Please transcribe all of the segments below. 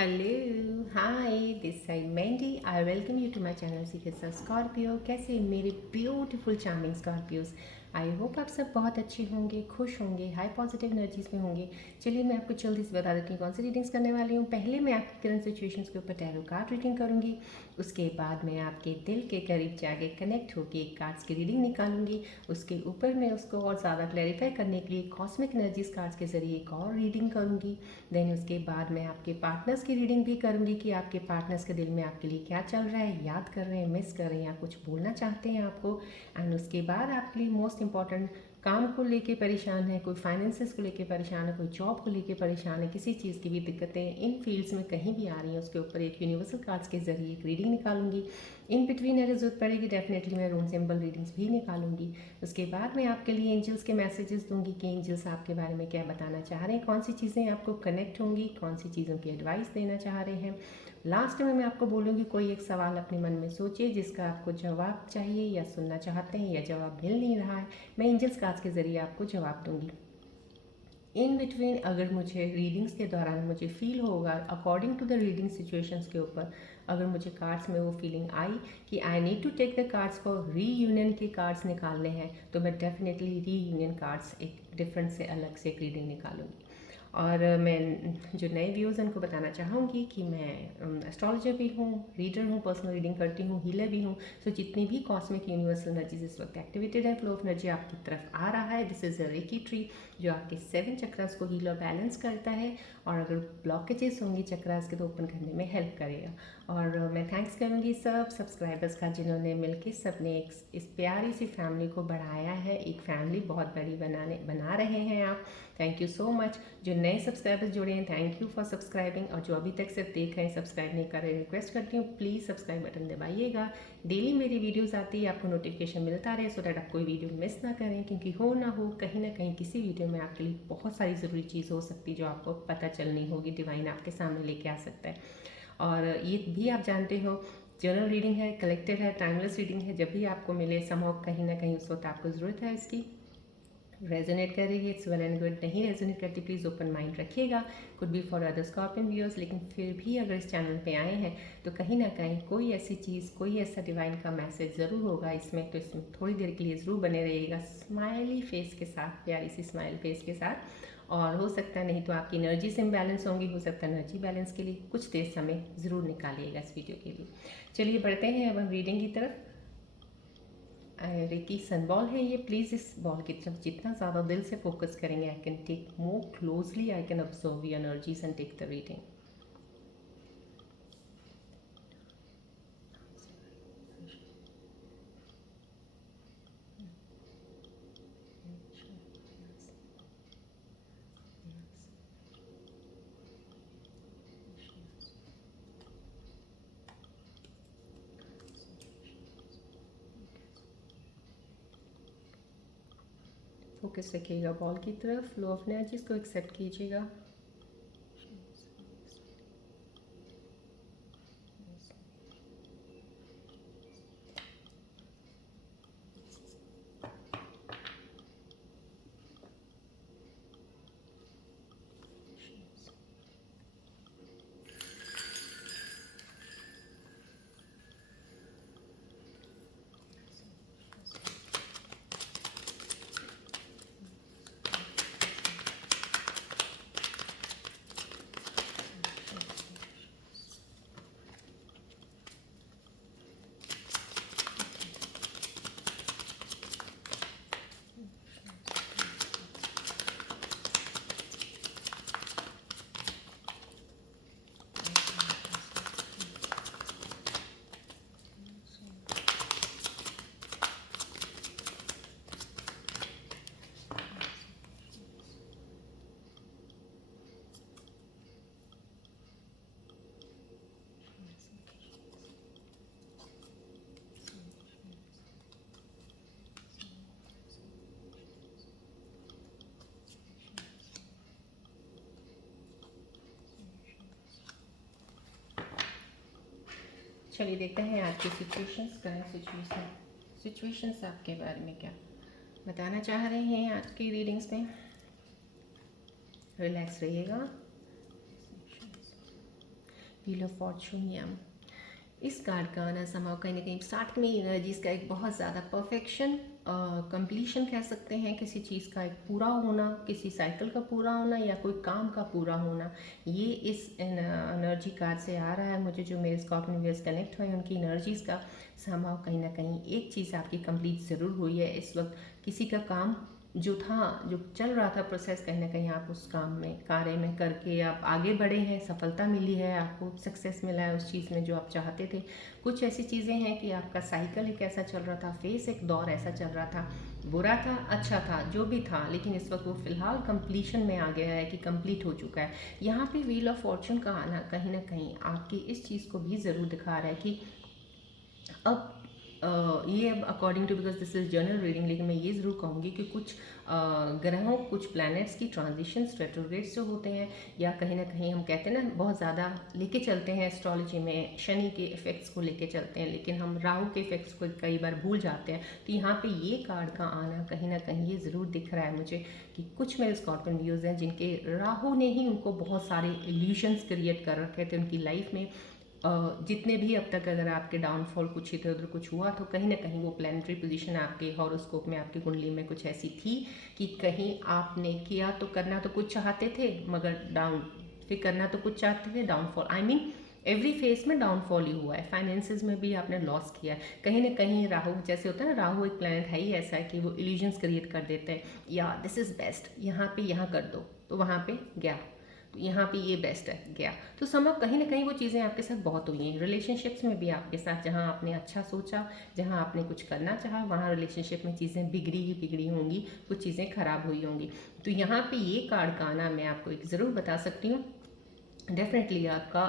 Hello hi this side Mandy I welcome you to my channel secrets of Scorpio. कैसे मेरे beautiful charming Scorpios, I hope आप सब बहुत अच्छे होंगे, खुश होंगे, हाई पॉजिटिव एनर्जीज में होंगे। चलिए मैं आपको जल्दी से बता देती हूँ कौन सी रीडिंग्स करने वाली हूँ। पहले मैं आपकी करंट सिचुएशंस के ऊपर टैरो कार्ड रीडिंग करूँगी। उसके बाद मैं आपके दिल के करीब जाके कनेक्ट होकर कार्ड्स की रीडिंग निकालूंगी। उसके ऊपर मैं उसको और ज़्यादा क्लैरिफाई करने के लिए कॉस्मिक एनर्जीज कार्ड्स के जरिए एक और रीडिंग करूँगी। देन उसके बाद मैं आपके पार्टनर्स की रीडिंग भी करूँगी कि आपके पार्टनर्स के दिल में आपके लिए क्या चल रहा है, याद कर रहे हैं, मिस कर रहे हैं या कुछ बोलना चाहते हैं आपको। एंड उसके बाद आपके लिए मोस्ट इंपॉर्टेंट, काम को लेके परेशान है, कोई फाइनेंसेस को लेके परेशान है, कोई जॉब को लेके परेशान है, किसी चीज़ की भी दिक्कतें इन फील्ड्स में कहीं भी आ रही हैं, उसके ऊपर एक यूनिवर्सल कार्ड्स के जरिए एक रीडिंग निकालूंगी। इन बिटवीन अगर जरूरत पड़ेगी डेफिनेटली मैं रून सिंबल रीडिंग्स भी निकालूंगी। उसके बाद मैं आपके लिए एंजल्स के मैसेजेस दूंगी कि एंजल्स आपके बारे में क्या बताना चाह रहे हैं, कौन सी चीज़ें आपको कनेक्ट होंगी, कौन सी चीज़ों की एडवाइस देना चाह रहे हैं। लास्ट में मैं आपको बोलूँगी कोई एक सवाल अपने मन में सोचिए जिसका आपको जवाब चाहिए या सुनना चाहते हैं या जवाब मिल नहीं रहा है, मैं एंजल्स कार्ड्स के ज़रिए आपको जवाब दूंगी। इन बिटवीन अगर मुझे रीडिंग्स के दौरान मुझे फील होगा according to the reading situations के ऊपर, अगर मुझे कार्ड्स में वो फीलिंग आई कि I need to take the cards for reunion के कार्ड्स निकालने हैं, तो मैं डेफिनेटली रीयूनियन कार्ड्स एक डिफरेंट से अलग से एक रीडिंग निकालूंगी। और मैं जो नए व्यूज़ हैं उनको बताना चाहूँगी कि मैं एस्ट्रोलॉजर भी हूँ, रीडर हूँ, पर्सनल रीडिंग करती हूँ, हीलर भी हूँ। सो जितनी भी कॉस्मिक यूनिवर्सल एनर्जीज इस वक्त एक्टिवेटेड है, फ्लो ऑफ एनर्जी आपकी तरफ आ रहा है, this is a Reiki tree जो आपके 7 चक्रास को हील और बैलेंस करता है। और अगर ब्लॉकेजेस होंगी चक्रास के तो ओपन करने में हेल्प करेगा। और मैं थैंक्स करूँगी सब सब्सक्राइबर्स का जिन्होंने मिलकर सबने इस प्यारी सी फैमिली को बढ़ाया है, एक फैमिली बहुत बड़ी बना रहे हैं आप। Thank you so much. जो नए सब्सक्राइबर्स जुड़े हैं, थैंक यू फॉर सब्सक्राइबिंग। और जो अभी तक सिर्फ देख रहे हैं, सब्सक्राइब नहीं कर रहे, रिक्वेस्ट करती हूँ प्लीज़ सब्सक्राइब बटन दबाइएगा। डेली मेरी वीडियोस आती है, आपको नोटिफिकेशन मिलता रहे सो दैट आप कोई वीडियो मिस ना करें, क्योंकि हो ना हो कहीं ना कहीं किसी वीडियो में आपके लिए बहुत सारी ज़रूरी चीज़ हो सकती है जो आपको पता चलनी होगी, डिवाइन आपके सामने लेके आ सकता है। और ये भी आप जानते हो जनरल रीडिंग है, कलेक्टेड है, टाइमलेस रीडिंग है, जब भी आपको मिले संभव कहीं ना कहीं उस वक्त आपको ज़रूरत है इसकी। रेजोनेट करेगी इट्स वेल एंड गुड, नहीं रेजोनेट करती प्लीज़ ओपन माइंड रखिएगा, could be for other scorpion viewers. लेकिन फिर भी अगर इस चैनल पे आए हैं तो कहीं ना कहीं कोई ऐसी चीज़, कोई ऐसा डिवाइन का मैसेज ज़रूर होगा इसमें, तो इसमें थोड़ी देर के लिए ज़रूर बने रहिएगा स्माइली फेस के साथ, प्यारी सी स्माइल फेस के साथ। और हो सकता है नहीं तो आपकी एनर्जी से इम्बैलेंस होंगी, हो सकता है एनर्जी बैलेंस के लिए कुछ देर समय ज़रूर निकालिएगा इस वीडियो के लिए। चलिए बढ़ते हैं अब हम रीडिंग की तरफ। रेकी सन बॉल है ये, प्लीज़ इस बॉल की तरफ जितना ज़्यादा दिल से फोकस करेंगे, I can take more closely, I can observe your energies and take the reading. Focus रखिएगा बॉल की तरफ, फ्लो ऑफ एनर्जीज को एक्सेप्ट कीजिएगा। चलिए देखते हैं आज की सिचुएशंस का है। सिचुएशंस आपके बारे में क्या बताना चाह रहे हैं आज की रीडिंग्स में। रिलैक्स रहिएगा। व्हील ऑफ फॉर्चून या इस कार्ड का आना समाव कहीं ना कहीं स्टार्ट में एनर्जीज का एक बहुत ज़्यादा परफेक्शन, कंप्लीशन कह सकते हैं, किसी चीज़ का एक पूरा होना, किसी साइकिल का पूरा होना या कोई काम का पूरा होना, ये इस एनर्जी कार्ड से आ रहा है मुझे। जो मेरे स्कॉर्पियो व्यूअर्स कनेक्ट हुए हैं उनकी एनर्जीज़ का समाव कहीं ना कहीं एक चीज़ आपकी कंप्लीट ज़रूर हुई है इस वक्त। किसी का काम जो था, जो चल रहा था प्रोसेस, कहीं ना कहीं आप उस काम में, कार्य में करके आप आगे बढ़े हैं, सफलता मिली है, आपको सक्सेस मिला है उस चीज़ में जो आप चाहते थे। कुछ ऐसी चीज़ें हैं कि आपका साइकिल एक ऐसा चल रहा था, फेस एक दौर ऐसा चल रहा था, बुरा था, अच्छा था, जो भी था, लेकिन इस वक्त वो फिलहाल कंप्लीशन में आ गया है कि कंप्लीट हो चुका है। यहाँ पे व्हील ऑफ फॉर्चून का आना कहीं ना कहीं आपकी इस चीज़ को भी ज़रूर दिखा रहा है कि अब ये अब according to, because this is general reading, लेकिन मैं ये ज़रूर कहूँगी कि कुछ ग्रहों, कुछ प्लैनेट्स की ट्रांजिशंस, रेट्रोग्रेड्स जो होते हैं, या कहीं ना कहीं हम कहते हैं ना बहुत ज़्यादा लेके चलते हैं एस्ट्रोलॉजी में, शनि के इफ़ेक्ट्स को लेके चलते हैं, लेकिन हम राहु के इफ़ेक्ट्स को कई बार भूल जाते हैं। तो यहाँ पे ये कार्ड का आना कहीं ना कहीं ये ज़रूर दिख रहा है मुझे कि कुछ मेरे स्कॉर्पियन व्यूज़ हैं जिनके राहु ने ही उनको बहुत सारे इल्यूशंस क्रिएट कर रखे थे उनकी लाइफ में। जितने भी अब तक अगर आपके डाउनफॉल कुछ इधर उधर कुछ हुआ, तो कहीं ना कहीं वो प्लानिटरी पोजीशन आपके हॉरोस्कोप में, आपकी कुंडली में कुछ ऐसी थी कि कहीं आपने किया तो करना तो कुछ चाहते थे, मगर डाउन, फिर करना तो कुछ चाहते थे, downfall, I mean every phase में डाउनफॉल ही हुआ है। फाइनेंसेस में भी आपने लॉस किया है। कहीं ना कहीं राहु जैसे होता है ना, राहु एक प्लैनेट है ही ऐसा है कि वो इल्यूजन्स क्रिएट कर देते हैं, या दिस इज़ बेस्ट, यहाँ पे यहाँ कर दो, तो वहाँ पे गया, तो यहाँ पे ये बेस्ट है, गया। तो समझ कहीं ना कहीं वो चीज़ें आपके साथ बहुत हुई हैं। रिलेशनशिप्स में भी आपके साथ, जहाँ आपने अच्छा सोचा, जहाँ आपने कुछ करना चाहा, वहाँ रिलेशनशिप में चीज़ें बिगड़ी ही बिगड़ी होंगी, कुछ चीज़ें खराब हुई होंगी। तो यहाँ पे ये कार्ड का आना मैं आपको एक ज़रूर बता सकती हूँ, डेफिनेटली आपका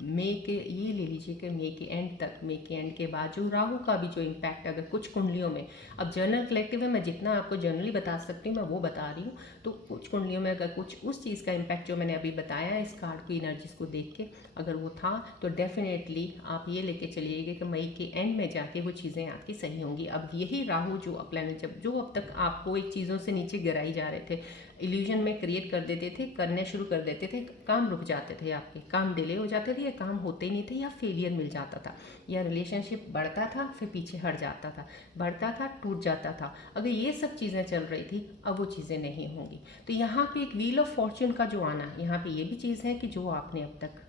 मई के, ये ले लीजिए कि मई के एंड तक, मई के एंड के बाद जो राहु का भी जो इम्पैक्ट, अगर कुछ कुंडलियों में, अब जर्नल कलेक्टिव है, मैं जितना आपको जनरली बता सकती हूँ मैं वो बता रही हूँ, तो कुछ कुंडलियों में अगर कुछ उस चीज़ का इम्पैक्ट जो मैंने अभी बताया इस कार्ड की एनर्जीज को देख के, अगर वो था, तो डेफिनेटली आप ये लेके चलिएगा कि मई के एंड में जाके वो चीज़ें आपकी सही होंगी। अब यही राहु जो प्लैनेट, जब जो अब तक आपको एक चीज़ों से नीचे गिराई जा रहे थे, इल्यूजन में क्रिएट कर देते थे, करने शुरू कर देते थे, काम रुक जाते थे, आपके काम डिले हो जाते थे, या काम होते ही नहीं थे, या फेलियर मिल जाता था, या रिलेशनशिप बढ़ता था फिर पीछे हट जाता था, बढ़ता था टूट जाता था। अगर ये सब चीज़ें चल रही थी, अब वो चीज़ें नहीं होंगी। तो यहाँ पे एक व्हील ऑफ फॉर्च्यून का जो आना, यहाँ पे ये भी चीज़ है कि जो आपने अब तक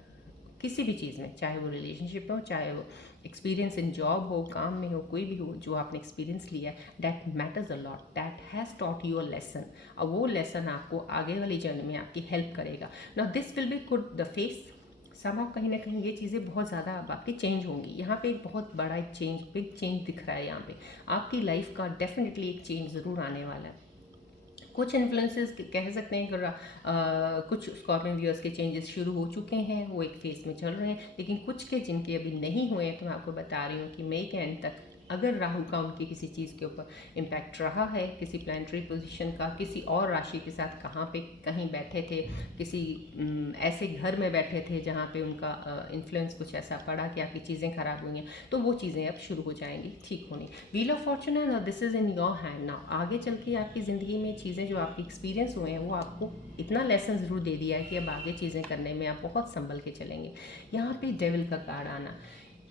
किसी भी चीज़ में, चाहे वो रिलेशनशिप हो, चाहे वो एक्सपीरियंस इन जॉब हो, काम में हो, कोई भी हो, जो आपने एक्सपीरियंस लिया है, that matters a lot, that has taught you a lesson. और वो लेसन आपको आगे वाली जर्नी में आपकी हेल्प करेगा। Now this will be good the face समाव, कहीं ना कहीं ये चीज़ें बहुत ज़्यादा अब आपकी चेंज होंगी। यहाँ पे एक बहुत बड़ा एक चेंज, बिग चेंज दिख रहा है यहाँ पे, आपकी लाइफ का डेफिनेटली एक चेंज ज़रूर आने वाला है। कुछ इन्फ्लुएंसेस कह सकते हैं कि कुछ स्कॉर्पियन व्यूअर्स के चेंजेस शुरू हो चुके हैं, वो एक फेज में चल रहे हैं, लेकिन कुछ के जिनके अभी नहीं हुए हैं, तो मैं आपको बता रही हूँ कि मई के एंड तक अगर राहु का उनकी किसी चीज़ के ऊपर इम्पैक्ट रहा है, किसी प्लानिटरी पोजीशन का, किसी और राशि के साथ कहाँ पे कहीं बैठे थे, किसी ऐसे घर में बैठे थे जहाँ पे उनका इन्फ्लुएंस कुछ ऐसा पड़ा कि आपकी चीज़ें खराब हुई हैं, तो वो चीज़ें अब शुरू हो जाएंगी ठीक होने। व्हील ऑफ फॉर्चून है ना, this is in your hand now. आगे चल के आपकी ज़िंदगी में चीज़ें जो आपकी एक्सपीरियंस हुए हैं, वो आपको इतना लेसन ज़रूर दे दिया है कि अब आगे चीज़ें करने में आप बहुत संभल के चलेंगे। यहाँ पे डेविल का कार्ड आना,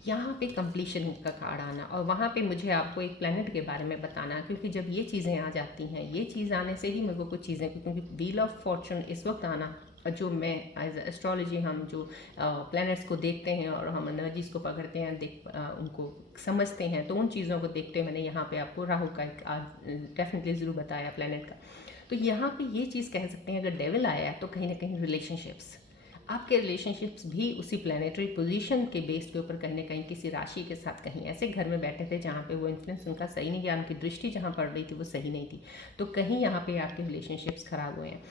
यहाँ पे कंप्लीशन का कार्ड आना, और वहाँ पे मुझे आपको एक प्लेनेट के बारे में बताना, क्योंकि जब ये चीज़ें आ जाती हैं, ये चीज़ आने से ही मेरे को कुछ चीज़ें, क्योंकि व्हील ऑफ फॉर्चून इस वक्त आना, जो मैं एज एस्ट्रोलॉजी, हम जो प्लैनेट्स को देखते हैं और हम एनर्जीज को पकड़ते हैं, उनको समझते हैं, तो उन चीज़ों को देखते हुए मैंने यहाँ पे आपको राहु का एक डेफिनेटली ज़रूर बताया प्लैनेट का। तो यहाँ पे ये चीज़ कह सकते हैं, अगर डेविल आया है तो कहीं ना कहीं रिलेशनशिप्स, आपके रिलेशनशिप्स भी उसी प्लानिटरी पोजीशन के बेस के ऊपर कहीं ना कहीं किसी राशि के साथ कहीं ऐसे घर में बैठे थे जहाँ पे वो इन्फ्लुएंस उनका सही नहीं गया, उनकी दृष्टि जहाँ पड़ रही थी वो सही नहीं थी, तो कहीं यहाँ पे आपके रिलेशनशिप्स खराब हुए हैं।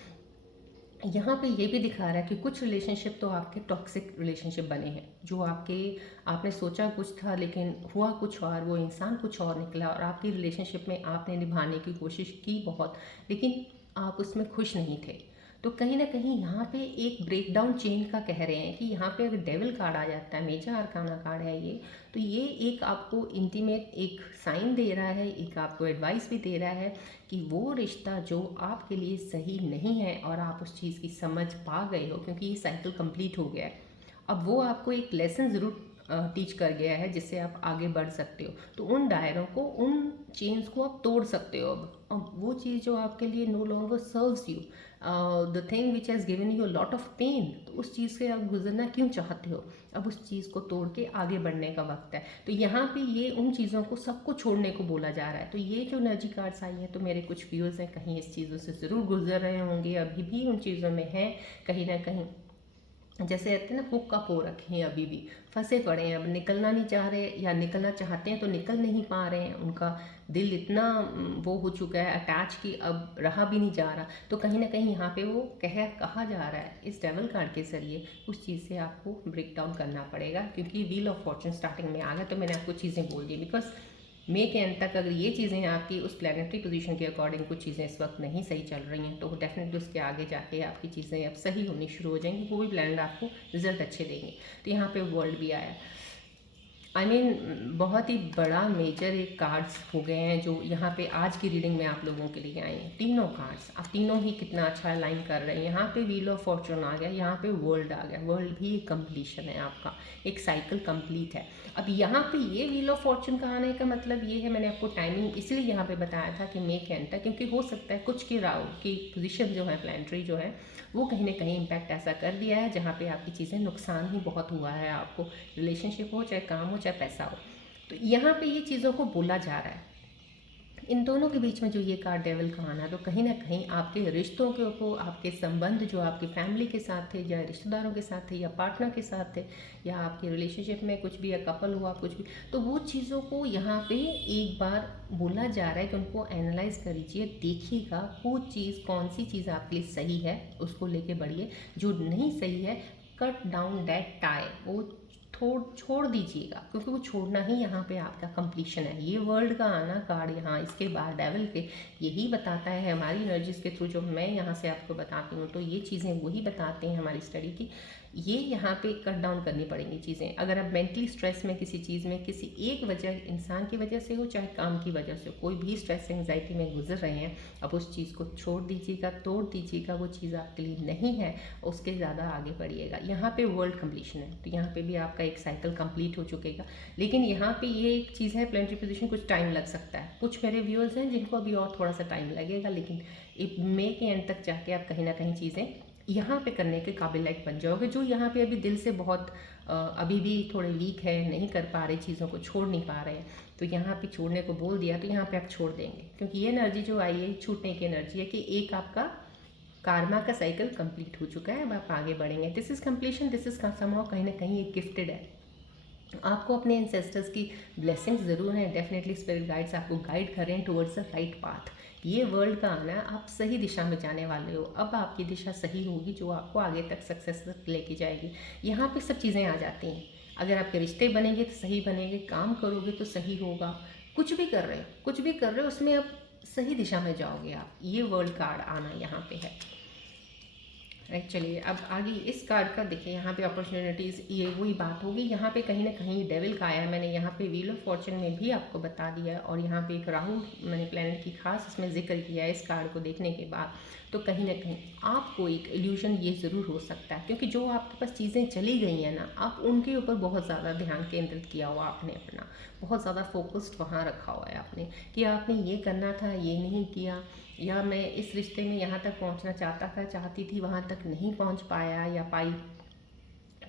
यहाँ पे ये भी दिखा रहा है कि कुछ रिलेशनशिप तो आपके टॉक्सिक रिलेशनशिप बने हैं, जो आपने सोचा कुछ था लेकिन हुआ कुछ और, वो इंसान कुछ और निकला, और आपकी रिलेशनशिप में आपने निभाने की कोशिश की बहुत, लेकिन आप उसमें खुश नहीं थे। तो कहीं ना कहीं यहाँ पे एक ब्रेकडाउन चेन का कह रहे हैं कि यहाँ पे अगर डेविल कार्ड आ जाता है, मेजर आर्काना कार्ड है ये, तो ये एक आपको इंटीमेट एक साइन दे रहा है, एक आपको एडवाइस भी दे रहा है कि वो रिश्ता जो आपके लिए सही नहीं है और आप उस चीज़ की समझ पा गए हो, क्योंकि ये साइकिल कंप्लीट हो गया है, अब वो आपको एक लेसन ज़रूर टीच कर गया है जिससे आप आगे बढ़ सकते हो। तो उन दायरों को, उन चेन्स को आप तोड़ सकते हो। अब वो चीज़ जो आपके लिए no longer serves you, the thing which has given you lot of pain, तो उस चीज़ से आप गुजरना क्यों चाहते हो, अब उस चीज़ को तोड़ के आगे बढ़ने का वक्त है। तो यहाँ पे ये उन चीज़ों को सबको छोड़ने को बोला जा रहा है। तो ये जो एनर्जी कार्ड्स आई है, तो मेरे कुछ व्यूअर्स हैं कहीं इस चीज़ों से ज़रूर गुजर रहे होंगे, अभी भी उन चीज़ों में हैं कहीं ना कहीं, जैसे कहते हैं ना, हुक अप हो रखे हैं, अभी भी फंसे पड़े हैं, अब निकलना नहीं चाह रहे, या निकलना चाहते हैं तो निकल नहीं पा रहे हैं। उनका दिल इतना वो हो चुका है अटैच कि अब रहा भी नहीं जा रहा। तो कहीं ना कहीं यहाँ पे वो कहा जा रहा है इस डेविल कार्ड के जरिए, उस चीज़ से आपको ब्रेक डाउन करना पड़ेगा, क्योंकि व्हील ऑफ फॉर्चून स्टार्टिंग में आ गया। तो मैंने आपको चीज़ें बोल दी, बिकॉज मई के अंत तक अगर ये चीज़ें आपकी उस प्लानिटरी पोजीशन के अकॉर्डिंग कुछ चीज़ें इस वक्त नहीं सही चल रही हैं, तो डेफिनेटली उसके आगे जाके आपकी चीज़ें अब सही होनी शुरू हो जाएंगी, वो भी प्लान आपको रिजल्ट अच्छे देंगे। तो यहाँ पे वर्ल्ड भी आया, आई मीन बहुत ही बड़ा मेजर एक कार्ड्स हो गए हैं जो यहाँ पे आज की रीडिंग में आप लोगों के लिए आए हैं। तीनों कार्ड्स आप तीनों ही कितना अच्छा लाइन कर रहे हैं। यहाँ पे व्हील ऑफ फॉर्चून आ गया, यहाँ पे वर्ल्ड आ गया। वर्ल्ड भी एक कंप्लीशन है, आपका एक साइकिल कंप्लीट है। अब यहाँ पे ये व्हील ऑफ फॉर्चून का आने का मतलब ये है, मैंने आपको टाइमिंग इसलिए यहाँ पे बताया था कि मई के एंड तक, क्योंकि हो सकता है कुछ की राउंड की पोजीशन जो है प्लानिटरी जो है वो कहीं ना कहीं इम्पैक्ट ऐसा कर दिया है जहाँ पे आपकी चीज़ें नुकसान ही बहुत हुआ है आपको, रिलेशनशिप हो चाहे काम हो चाहे पैसा हो। तो यहाँ पे ये चीज़ों को बोला जा रहा है। इन दोनों के बीच में जो ये कार्ड डेविल का आना, तो कहीं ना कहीं आपके रिश्तों के ऊपर, आपके संबंध जो आपकी फैमिली के साथ थे, या रिश्तेदारों के साथ थे, या पार्टनर के साथ थे, या आपके रिलेशनशिप में कुछ भी, या कपल हुआ कुछ भी, तो वो चीज़ों को यहाँ पे एक बार बोला जा रहा है कि उनको एनालाइज करिए, देखिएगा वो चीज़ कौन सी चीज़ आपके लिए सही है, उसको लेके बढ़िए। जो नहीं सही है, कट डाउन दैट टाई, वो छोड़ दीजिएगा, क्योंकि वो छोड़ना ही यहाँ पे आपका कंप्लीशन है। ये वर्ल्ड का आना कार्ड यहाँ इसके बाद डेविल के यही बताता है हमारी एनर्जीज के थ्रू, जो मैं यहाँ से आपको बताती हूँ, तो ये चीज़ें वही बताते हैं हमारी स्टडी की। ये यहाँ पे कट डाउन करनी पड़ेंगी चीज़ें। अगर आप मेंटली स्ट्रेस में किसी चीज़ में, किसी एक वजह, इंसान की वजह से हो चाहे काम की वजह से हो, कोई भी स्ट्रेस एंग्जाइटी में गुजर रहे हैं, अब उस चीज़ को छोड़ दीजिएगा, तोड़ दीजिएगा। वो चीज़ आपके लिए नहीं है, उसके ज़्यादा आगे बढ़िएगा। यहाँ पे वर्ल्ड कंप्लीशन है, तो यहाँ पे भी आपका एक साइकिल कंप्लीट हो चुकेगा। लेकिन यहाँ पे ये एक चीज़ है, प्लानिटरी पोजीशन कुछ टाइम लग सकता है। कुछ मेरे व्यूअर्स हैं जिनको अभी और थोड़ा सा टाइम लगेगा, लेकिन मई के एंड तक जाके आप कहीं ना कहीं चीज़ें यहाँ पे करने के काबिल लायक बन जाओगे। जो यहाँ पे अभी दिल से बहुत अभी भी थोड़े वीक है, नहीं कर पा रहे, चीज़ों को छोड़ नहीं पा रहे हैं, तो यहाँ पे छोड़ने को बोल दिया, तो यहाँ पे आप छोड़ देंगे, क्योंकि ये एनर्जी जो आई है छूटने की एनर्जी है, कि एक आपका कार्मा का साइकिल कंप्लीट हो चुका है, अब आप आगे बढ़ेंगे। This is completion, this is somehow कहीं ना कहीं एक गिफ्टेड है। आपको अपने एंसेस्टर्स की ब्लेसिंग्स ज़रूर हैं, डेफिनेटली स्पिरिट गाइड्स आपको गाइड कर रहे हैं टुवर्ड्स द राइट पाथ। ये वर्ल्ड का आना है, आप सही दिशा में जाने वाले हो। अब आपकी दिशा सही होगी जो आपको आगे तक सक्सेस तक लेके जाएगी। यहाँ पे सब चीज़ें आ जाती हैं। अगर आपके रिश्ते बनेंगे तो सही बनेंगे, काम करोगे तो सही होगा, कुछ भी कर रहे हो, कुछ भी कर रहे हो उसमें अब सही दिशा में जाओगे आप। ये वर्ल्ड कार्ड आना यहाँ पे है। राइट, चलिए अब आगे इस कार्ड का देखिए। यहाँ पे अपॉर्चुनिटीज़, ये वही बात होगी। यहाँ पे कहीं ना कहीं डेविल का आया है, मैंने यहाँ पे व्हील ऑफ फॉर्चून में भी आपको बता दिया है, और यहाँ पे एक राहु मैंने प्लेनेट की खास इसमें जिक्र किया है इस कार्ड को देखने के बाद। तो कहीं ना कहीं आपको एक इल्यूजन ये ज़रूर हो सकता है, क्योंकि जो आपके पास चीज़ें चली गई हैं ना, आप उनके ऊपर बहुत ज़्यादा ध्यान केंद्रित किया हुआ आपने, अपना बहुत ज़्यादा फोकस्ड वहाँ रखा हुआ है आपने, कि आपने ये करना था, ये नहीं किया, या मैं इस रिश्ते में यहाँ तक पहुँचना चाहती थी, वहाँ तक नहीं पहुँच पाया या पाई।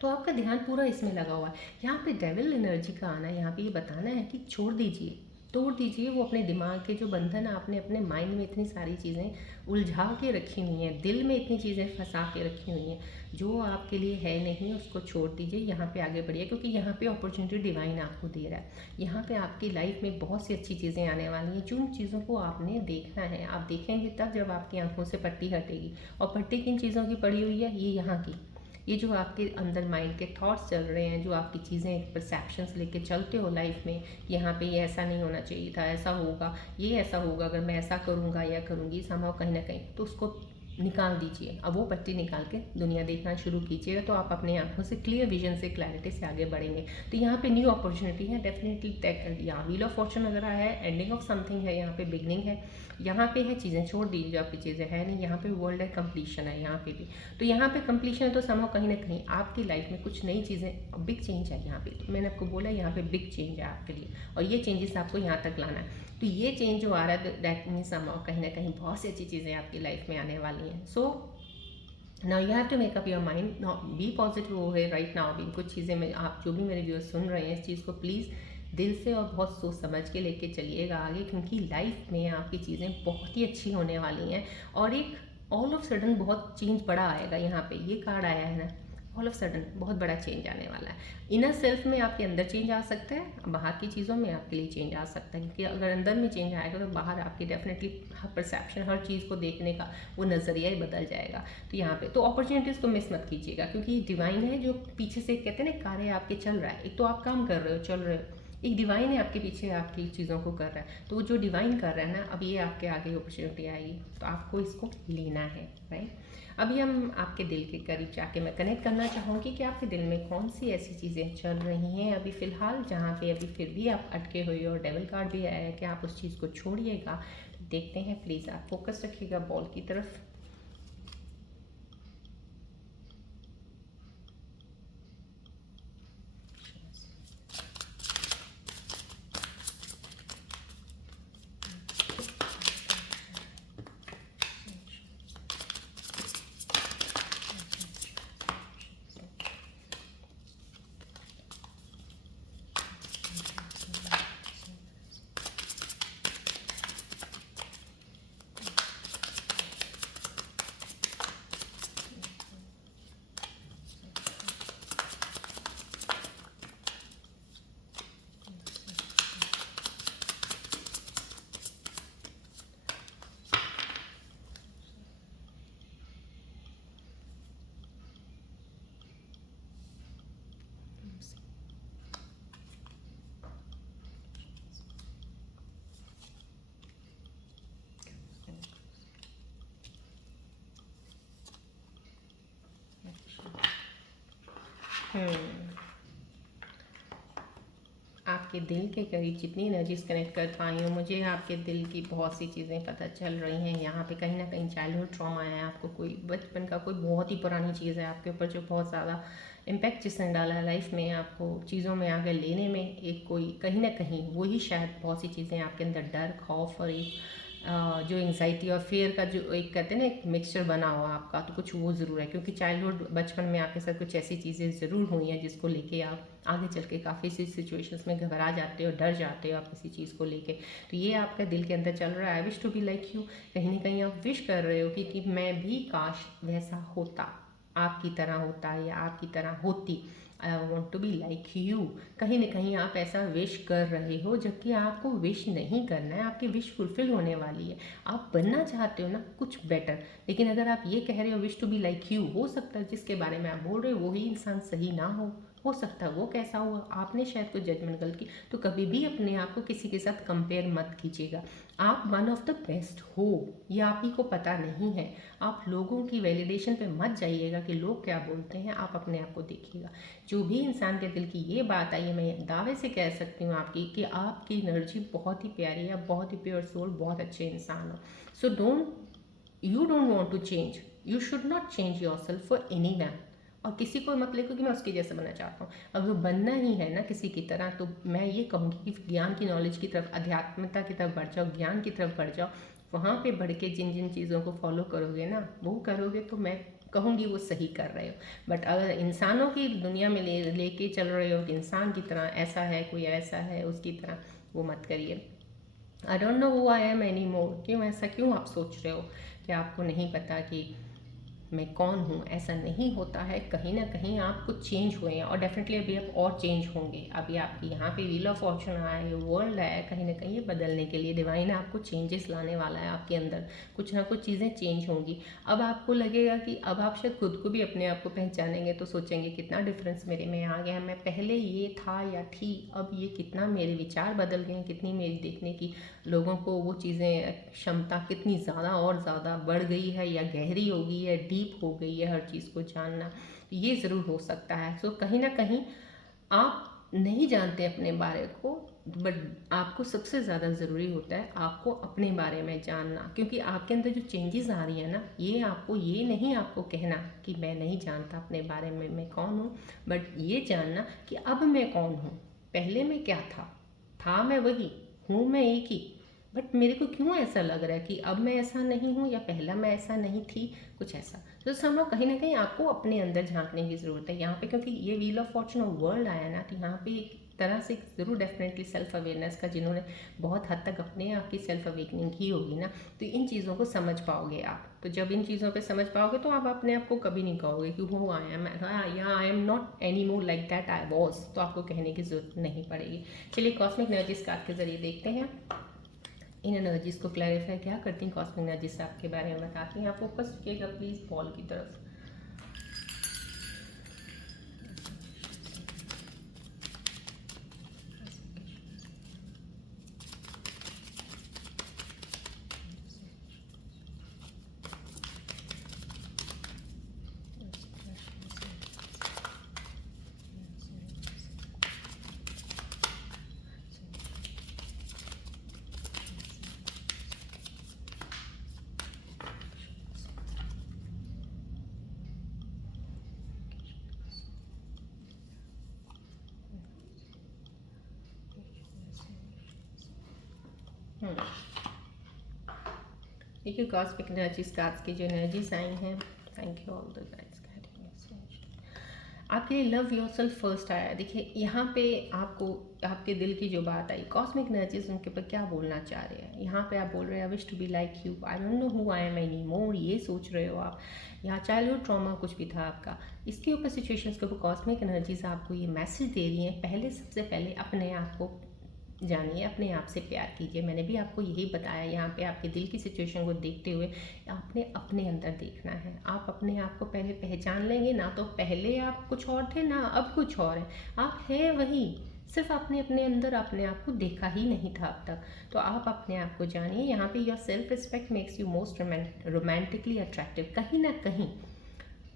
तो आपका ध्यान पूरा इसमें लगा हुआ है। यहाँ पे डेविल एनर्जी का आना, यहाँ पे ये बताना है कि छोड़ दीजिए, तोड़ दीजिए वो अपने दिमाग के जो बंधन आपने अपने माइंड में इतनी सारी चीज़ें उलझा के रखी हुई हैं, दिल में इतनी चीज़ें फंसा के रखी हुई हैं, जो आपके लिए है नहीं, उसको छोड़ दीजिए, यहाँ पे आगे बढ़िए। क्योंकि यहाँ पे अपॉर्चुनिटी डिवाइन आपको दे रहा है। यहाँ पे आपकी लाइफ में बहुत सी अच्छी चीज़ें आने वाली हैं, जिन चीज़ों को आपने देखना है। आप देखेंगे तब जब आपकी आंखों से पट्टी हटेगी। और पट्टी किन चीज़ों की पड़ी हुई है, ये यहाँ की, ये जो आपके अंदर माइंड के थॉट्स चल रहे हैं, जो आपकी चीज़ें परसेप्शंस लेके चलते हो लाइफ में, यहाँ पे ये ऐसा नहीं होना चाहिए था, ऐसा होगा, ये ऐसा होगा अगर मैं ऐसा करूँगा या करूँगी, संभव कहीं ना कहीं, तो उसको निकाल दीजिए। अब वो पट्टी निकाल के दुनिया देखना शुरू कीजिएगा, तो आप अपने आंखों से क्लियर विजन से, क्लैरिटी से आगे बढ़ेंगे। तो यहाँ पे न्यू अपॉर्चुनिटी है डेफिनेटली। यहाँ व्हील ऑफ फॉर्चून वगैरह है, एंडिंग ऑफ समथिंग है, यहाँ पे बिगनिंग है, यहाँ पे है चीज़ें छोड़ दीजिए जो आपकी चीज़ें है नहीं, यहाँ पे वर्ल्ड है, कंप्लीशन है यहाँ पे भी। तो यहाँ पे कंप्लीशन है, तो समझो कहीं ना कहीं आपकी लाइफ में कुछ नई चीज़ें, बिग चेंज है यहाँ पे। तो मैंने आपको बोला यहाँ पे बिग चेंज है आपके लिए, और ये चेंजेस आपको यहाँ तक लाना है। तो ये चेंज जो आ रहा है, दैट मीन्स कहीं ना कहीं बहुत सी अच्छी चीज़ें आपकी लाइफ में आने वाली हैं। So now you have to make up your mind, be positive हो है राइट नाउ भी। कुछ चीज़ें में आप जो भी मेरे व्यूअर्स सुन रहे हैं, इस चीज़ को प्लीज़ दिल से और बहुत सोच समझ के लेके चलिएगा आगे, क्योंकि लाइफ में आपकी चीज़ें बहुत ही अच्छी होने वाली हैं। और एक ऑल ऑफ सडन बहुत चेंज बड़ा आएगा। यहाँ पे ये कार्ड आया है ना, ऑल ऑफ सडन बहुत बड़ा चेंज आने वाला है। इनर सेल्फ में आपके अंदर चेंज आ सकता है, बाहर की चीज़ों में आपके लिए चेंज आ सकता है। क्योंकि अगर अंदर में चेंज आएगा तो बाहर आपकी डेफिनेटली परसेप्शन, हर चीज़ को देखने का वो नज़रिया ही बदल जाएगा। तो यहाँ पे तो अपॉर्चुनिटीज़ को मिस मत कीजिएगा, क्योंकि डिवाइन है जो पीछे से कहते हैं ना, कार्य आपके चल रहा है। एक तो आप काम कर रहे हो, चल रहे हो, एक डिवाइन है आपके पीछे आपकी चीज़ों को कर रहा है। तो वो जो डिवाइन कर रहा है ना, अब ये आपके आगे अपॉर्चुनिटी आएगी, तो आपको इसको लेना है, राइट। अभी हम आपके दिल के करीब जाके मैं कनेक्ट करना चाहूँगी कि आपके दिल में कौन सी ऐसी चीज़ें चल रही हैं अभी फ़िलहाल, जहाँ पे अभी फिर भी आप अटके हुए हो। और डेविल कार्ड भी आया है कि आप उस चीज़ को छोड़िएगा। देखते हैं, प्लीज़ आप फोकस रखिएगा बॉल की तरफ। आपके दिल के करीब जितनी एनर्जीज कनेक्ट कर पाई हूँ, मुझे आपके दिल की बहुत सी चीज़ें पता चल रही हैं। यहाँ पे कहीं ना कहीं चाइल्डहुड ट्रॉमा है, आपको कोई बचपन का कोई बहुत ही पुरानी चीज़ है आपके ऊपर, जो बहुत ज़्यादा इम्पैक्ट जिसने डाला है लाइफ में, आपको चीज़ों में आगे लेने में। एक कोई कहीं ना कहीं वही शायद बहुत सी चीज़ें आपके अंदर डर, खौफ और एक जो एंग्जाइटी और फेयर का जो एक कहते हैं ना, एक मिक्सचर बना हुआ आपका, तो कुछ वो ज़रूर है। क्योंकि चाइल्डहुड बचपन में आपके साथ कुछ ऐसी चीज़ें ज़रूर हुई हैं जिसको लेके आप आगे चल के काफ़ी सी सिचुएशंस में घबरा जाते हो, डर जाते हो आप किसी चीज़ को लेके। तो ये आपका दिल के अंदर चल रहा है, I wish to be like you. कहीं ना कहीं आप विश कर रहे हो कि मैं भी काश वैसा होता, आपकी तरह होता या आपकी तरह होती। I want to be like you. कहीं ना कहीं आप ऐसा विश कर रहे हो, जबकि आपको विश नहीं करना है, आपकी विश फुलफिल होने वाली है। आप बनना चाहते हो ना कुछ बेटर, लेकिन अगर आप ये कह रहे हो wish to be like you, हो सकता है जिसके बारे में आप बोल रहे हो वही इंसान सही ना हो सकता है वो कैसा हुआ, आपने शायद कुछ जजमेंट गलत की। तो कभी भी अपने आप को किसी के साथ कंपेयर मत कीजिएगा। आप वन ऑफ द बेस्ट हो, ये आप ही को पता नहीं है। आप लोगों की वैलिडेशन पे मत जाइएगा कि लोग क्या बोलते हैं, आप अपने आप को देखिएगा। जो भी इंसान के दिल की ये बात आई है, मैं दावे से कह सकती हूँ आपकी कि आपकी एनर्जी बहुत ही प्यारी है, बहुत ही प्योर सोल, बहुत अच्छे इंसान हो। So you don't want to change, you should not change yourself for anyone. और किसी को मत लेको कि मैं उसके जैसा बनना चाहता हूँ। अगर बनना ही है ना किसी की तरह, तो मैं ये कहूँगी कि ज्ञान की, नॉलेज की तरफ, आध्यात्मिकता की तरफ बढ़ जाओ, ज्ञान की तरफ बढ़ जाओ। वहाँ पे बढ़ के जिन जिन चीज़ों को फॉलो करोगे ना, वो करोगे तो मैं कहूँगी वो सही कर रहे हो। बट अगर इंसानों की दुनिया में लेके चल रहे हो कि इंसान की तरह ऐसा है, कोई ऐसा है, उसकी तरह, वो मत करिए। आई don't know who I am any मोर। क्यों ऐसा, क्यों आप सोच रहे हो कि आपको नहीं पता कि मैं कौन हूँ, ऐसा नहीं होता है। कहीं ना कहीं आप कुछ चेंज हुए हैं और डेफिनेटली अभी आप और चेंज होंगे। अभी आपके यहाँ पे व्हील ऑफ फॉर्चून आया है, वर्ल्ड आया है, कहीं ना कहीं ये बदलने के लिए डिवाइन आपको चेंजेस लाने वाला है। आपके अंदर कुछ ना कुछ चीज़ें चेंज होंगी। अब आपको लगेगा कि अब आप शायद खुद को भी अपने आप को पहचानेंगे तो सोचेंगे कितना डिफरेंस मेरे में आ गया है, मैं पहले ये था या थी, अब ये कितना मेरे विचार बदल गए हैं, कितनी मेरी देखने की लोगों को वो चीज़ें क्षमता कितनी ज़्यादा और ज़्यादा बढ़ गई है या गहरी हो गई है, डीप हो गई है हर चीज़ को जानना। ये ज़रूर हो सकता है। सो कहीं ना कहीं आप नहीं जानते अपने बारे को, बट आपको सबसे ज़्यादा ज़रूरी होता है आपको अपने बारे में जानना, क्योंकि आपके अंदर जो चेंजेस आ रही है ना, ये आपको ये नहीं आपको कहना कि मैं नहीं जानता अपने बारे में मैं कौन हूँ, बट ये जानना कि अब मैं कौन हूँ। पहले मैं क्या था मैं वही हूँ, मैं एक ही, बट मेरे को क्यों ऐसा लग रहा है कि अब मैं ऐसा नहीं हूँ या पहला मैं ऐसा नहीं थी, कुछ ऐसा। तो समझो कहीं ना कहीं आपको अपने अंदर झांकने की ज़रूरत है यहाँ पे, क्योंकि ये व्हील ऑफ फॉर्चून वर्ल्ड आया ना, तो यहाँ पे एक तरह से ज़रूर डेफिनेटली सेल्फ अवेयरनेस का, जिन्होंने बहुत हद तक अपने आप की सेल्फ अवेकनिंग की होगी ना, तो इन चीज़ों को समझ पाओगे आप। तो जब इन चीज़ों पे समझ पाओगे तो आप अपने आप को कभी नहीं कहोगे कि हु आई एम, या I am not any more like that I was, तो आपको कहने की ज़रूरत नहीं पड़ेगी। चलिए कॉस्मिक एनर्जीज कार्ड के ज़रिए देखते हैं इन एनर्जीज को क्लैरिफाई क्या करती हैं कॉस्मिक एनर्जीज आपके बारे में बताती हैं। आप फोकस रखिएगा प्लीज़ बॉल की तरफ। देखिए कॉस्मिक एनर्जीज कार्ड्स की जो एनर्जीज आई हैं, thank you all the guys. आपके लिए लव योरसेल्फ फर्स्ट आया। देखिए यहाँ पे आपको आपके दिल की जो बात आई, कॉस्मिक एनर्जीज उनके ऊपर क्या बोलना चाह रहे हैं। यहाँ पे आप बोल रहे हैं I wish to be like you, I don't know who I am any more, ये सोच रहे हो आप। यहाँ चाइल्डहुड ट्रॉमा कुछ भी था आपका, इसके ऊपर सिचुएशंस के ऊपर कॉस्मिक एनर्जीज आपको ये मैसेज दे रही हैं। पहले सबसे पहले अपने आप को जानिए, अपने आप से प्यार कीजिए। मैंने भी आपको यही बताया, यहाँ पे आपके दिल की सिचुएशन को देखते हुए आपने अपने अंदर देखना है। आप अपने आप को पहले पहचान लेंगे ना, तो पहले आप कुछ और थे ना अब कुछ और है, आप हैं वही, सिर्फ आपने अपने अंदर अपने आप को देखा ही नहीं था अब तक। तो आप अपने आप को जानिए। यहाँ पे your self respect makes you most romantically attractive. कहीं ना कहीं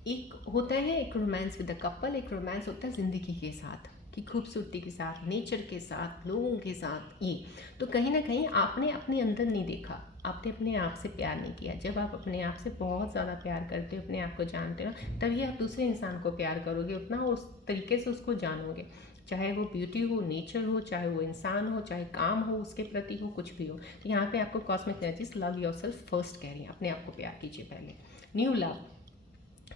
एक होता है एक रोमांस विद द कपल, एक रोमांस होता है ज़िंदगी के साथ, कि खूबसूरती के साथ, नेचर के साथ, लोगों के साथ। ये तो कहीं ना कहीं आपने अपने अंदर नहीं देखा, आपने अपने आप से प्यार नहीं किया। जब आप अपने आप से बहुत ज़्यादा प्यार करते हो, अपने आप को जानते हो, तभी आप दूसरे इंसान को प्यार करोगे, उतना उस तरीके से उसको जानोगे, चाहे वो ब्यूटी हो, नेचर हो, चाहे वो इंसान हो, चाहे काम हो उसके प्रति हो, कुछ भी हो। तो यहाँ पे आपको cosmic energies love yourself first कह रही हैं, अपने आप को प्यार कीजिए पहले। न्यू लव,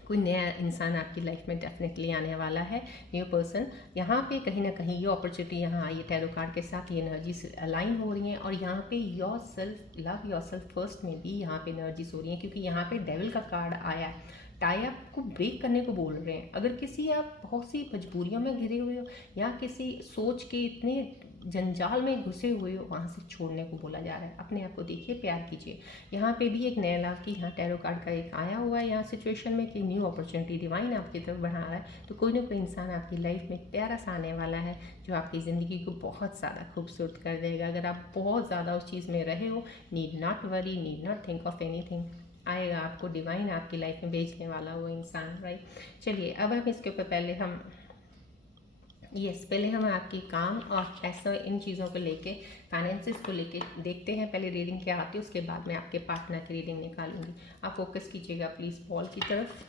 कोई नया इंसान आपकी लाइफ में डेफिनेटली आने वाला है, न्यू पर्सन। यहाँ पे कहीं ना कहीं ये अपॉर्चुनिटी यहाँ आई है टैरो कार्ड के साथ, ये एनर्जीज अलाइन हो रही हैं। और यहाँ पे your self love your self first में भी यहाँ पे एनर्जीज हो रही हैं, क्योंकि यहाँ पे डेविल का कार्ड आया है। टाई अप को ब्रेक करने को बोल रहे हैं। अगर किसी आप बहुत सी मजबूरियों में घिरे हुए हो या किसी सोच के इतने जंजाल में घुसे हुए हो, वहाँ से छोड़ने को बोला जा रहा है। अपने आप को देखिए, प्यार कीजिए। यहाँ पे भी एक नया लाभ की यहाँ टैरो कार्ड का एक आया हुआ है यहाँ सिचुएशन में, कि न्यू अपॉर्चुनिटी डिवाइन आपकी तरफ बढ़ा रहा है। तो कोई ना कोई इंसान आपकी लाइफ में प्यारा सा आने वाला है, जो आपकी ज़िंदगी को बहुत ज़्यादा खूबसूरत कर देगा। अगर आप बहुत ज़्यादा उस चीज़ में रहे हो, need not worry, need not think of anything, आएगा आपको डिवाइन आपकी लाइफ में भेजने वाला वो इंसान, राइट। चलिए अब हम इसके ऊपर पहले हम आपकी काम और पैसा, इन चीज़ों को लेके, फाइनेंसिस को लेके देखते हैं। पहले रीडिंग क्या आती है, उसके बाद मैं आपके पार्टनर की रीडिंग निकालूंगी। आप फोकस कीजिएगा प्लीज़ बॉल की तरफ।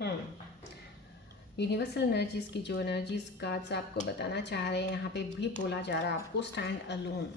यूनिवर्सल एनर्जीज़ की जो एनर्जीज कार्ड्स आपको बताना चाह रहे हैं, यहाँ पे भी बोला जा रहा है आपको स्टैंड अलोन।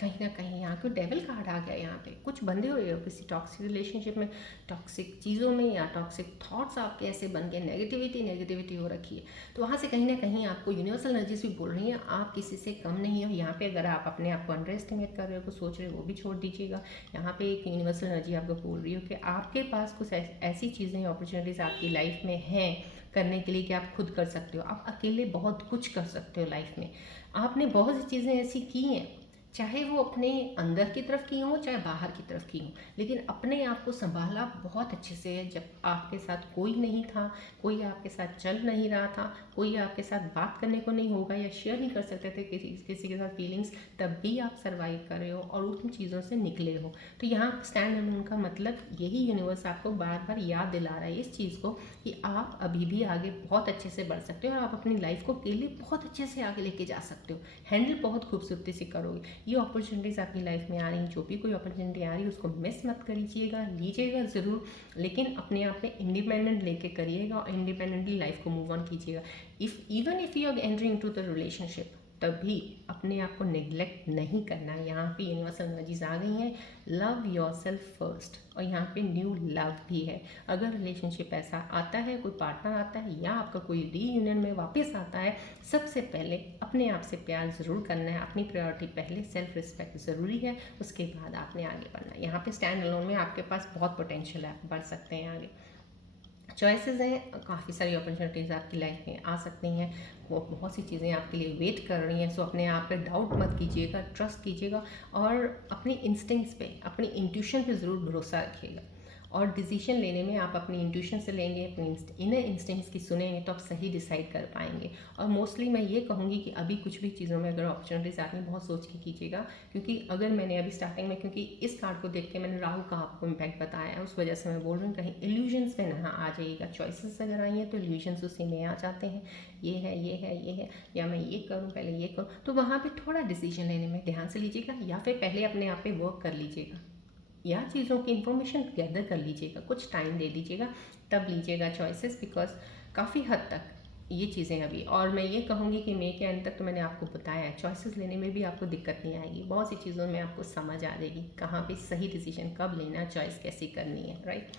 कहीं ना कहीं यहाँ को डेविल कार्ड आ गया। यहाँ पे कुछ बंधे हुए हो किसी टॉक्सिक रिलेशनशिप में, टॉक्सिक चीज़ों में, या टॉक्सिक थॉट्स आपके ऐसे बन गए, नेगेटिविटी हो रखी है। तो वहाँ से कहीं ना कहीं आपको यूनिवर्सल एनर्जीज भी बोल रही हैं आप किसी से कम नहीं हो। यहाँ पे अगर आप अपने आप को अंडर एस्टिमेट कर रहे हो, कुछ सोच रहे हो, वो भी छोड़ दीजिएगा। यहाँ पे एक यूनिवर्सल एनर्जी आपको बोल रही हो कि आपके पास कुछ ऐसी चीज़ें, अपॉर्चुनिटीज़ आपकी लाइफ में हैं करने के लिए कि आप खुद कर सकते हो। आप अकेले बहुत कुछ कर सकते हो लाइफ में। आपने बहुत सी चीज़ें ऐसी की हैं, चाहे वो अपने अंदर की तरफ की हों चाहे बाहर की तरफ की हों, लेकिन अपने आप को संभाला बहुत अच्छे से है जब आपके साथ कोई नहीं था, कोई आपके साथ चल नहीं रहा था, कोई आपके साथ बात करने को नहीं होगा या शेयर नहीं कर सकते थे किसी के साथ फीलिंग्स, तब भी आप सर्वाइव कर रहे हो और उन चीज़ों से निकले हो। तो यहाँ स्टैंड अलोन का मतलब यही यूनिवर्स आपको बार बार याद दिला रहा है इस चीज़ को कि आप अभी भी आगे बहुत अच्छे से बढ़ सकते हो और आप अपनी लाइफ को अकेले बहुत अच्छे से आगे लेके जा सकते हो। हैंडल बहुत खूबसूरती से करोगे। ये अपॉर्चुनिटीज़ आपकी लाइफ में आ रही हैं, जो भी कोई अपॉर्चुनिटी आ रही है उसको मिस मत करिएगा, लीजिएगा ज़रूर, लेकिन अपने आप में इंडिपेंडेंट लेके करिएगा और इंडिपेंडेंटली लाइफ को मूव ऑन कीजिएगा। Even if you are entering to the relationship, तभी अपने आप को नेग्लेक्ट नहीं करना है। यहाँ पे यूनिवर्सल एनर्जीज आ गई हैं, लव योर सेल्फ फर्स्ट, और यहाँ पे न्यू लव भी है। अगर रिलेशनशिप ऐसा आता है, कोई पार्टनर आता है या आपका कोई रीयूनियन में वापस आता है, सबसे पहले अपने आप से प्यार ज़रूर करना है। अपनी प्रायोरिटी पहले, सेल्फ रिस्पेक्ट ज़रूरी है, उसके बाद आपने आगे बढ़ना है। यहाँ पे स्टैंड अलोन में आपके पास बहुत पोटेंशियल है, आप बढ़ सकते हैं आगे। चॉइसेस हैं, काफ़ी सारी अपॉर्चुनिटीज़ आपकी लाइफ में आ सकती हैं, वो बहुत सी चीज़ें आपके लिए वेट कर रही हैं। सो अपने आप पे डाउट मत कीजिएगा, ट्रस्ट कीजिएगा और अपनी इंस्टिंक्ट्स पे, अपनी इंट्यूशन पे ज़रूर भरोसा रखिएगा। और डिसीजन लेने में आप अपनी इंट्यूशन से लेंगे, अपनी इनर इंस्टिंक्ट्स की सुनेंगे तो आप सही डिसाइड कर पाएंगे। और मोस्टली मैं ये कहूँगी कि अभी कुछ भी चीज़ों में अगर अपॉर्चुनिटीज़ आती हैं बहुत सोच के कीजिएगा, क्योंकि अगर मैंने अभी स्टार्टिंग में, क्योंकि इस कार्ड को देख के मैंने राहु का आपको इम्पैक्ट बताया है, उस वजह से मैं बोल रही हूँ कहीं इल्यूजन्स में ना आ जाइएगा। चॉइसेस अगर आई हैं तो इल्यूजन्स उसी में आ जाते हैं, ये है ये है ये है, या मैं ये करूँ पहले ये करूँ, तो वहाँ पे थोड़ा डिसीजन लेने में ध्यान से लीजिएगा, या फिर पहले अपने आप पे वर्क कर लीजिएगा या चीज़ों की इन्फॉर्मेशन गैदर कर लीजिएगा, कुछ टाइम दे दीजिएगा, तब लीजिएगा चॉइसेस, बिकॉज काफ़ी हद तक ये चीज़ें अभी, और मैं ये कहूँगी कि मई के एंड तक तो मैंने आपको बताया है, चॉइसेस लेने में भी आपको दिक्कत नहीं आएगी। बहुत सी चीज़ों में आपको समझ आ जाएगी कहाँ पे सही डिसीजन कब लेना है, चॉइस कैसी करनी है, राइट।